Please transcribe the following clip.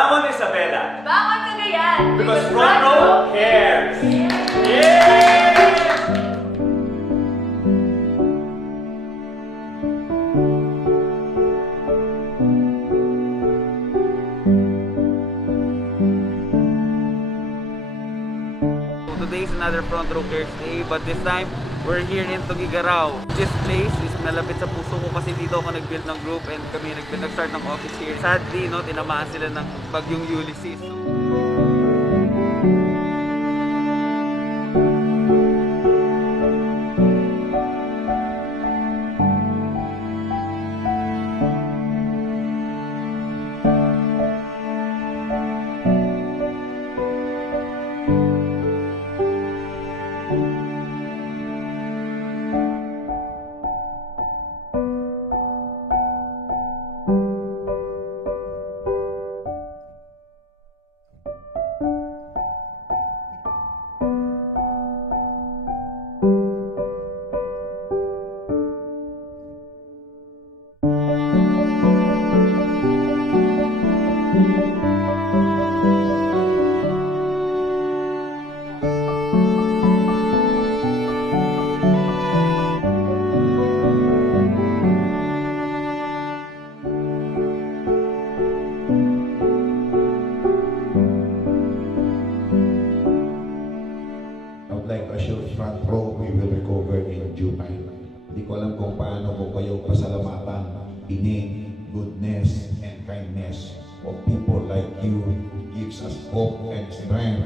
Bangon Isabela. Bangon Cagayan. Because front row cares. Yeah! Today is another Front Row Cares Day, but this time we're here in Tugigaraw. This place is malapit sa puso ko kasi dito ako nag-build ng group and kami nag-start ng office here. Sadly, no, tinamaan sila ng bagyong Ulysses. Front row, we will recover in due time. Hindi ko alam kung paano ko kayo pasalamatan, ining, goodness, and kindness of people like you gives us hope and strength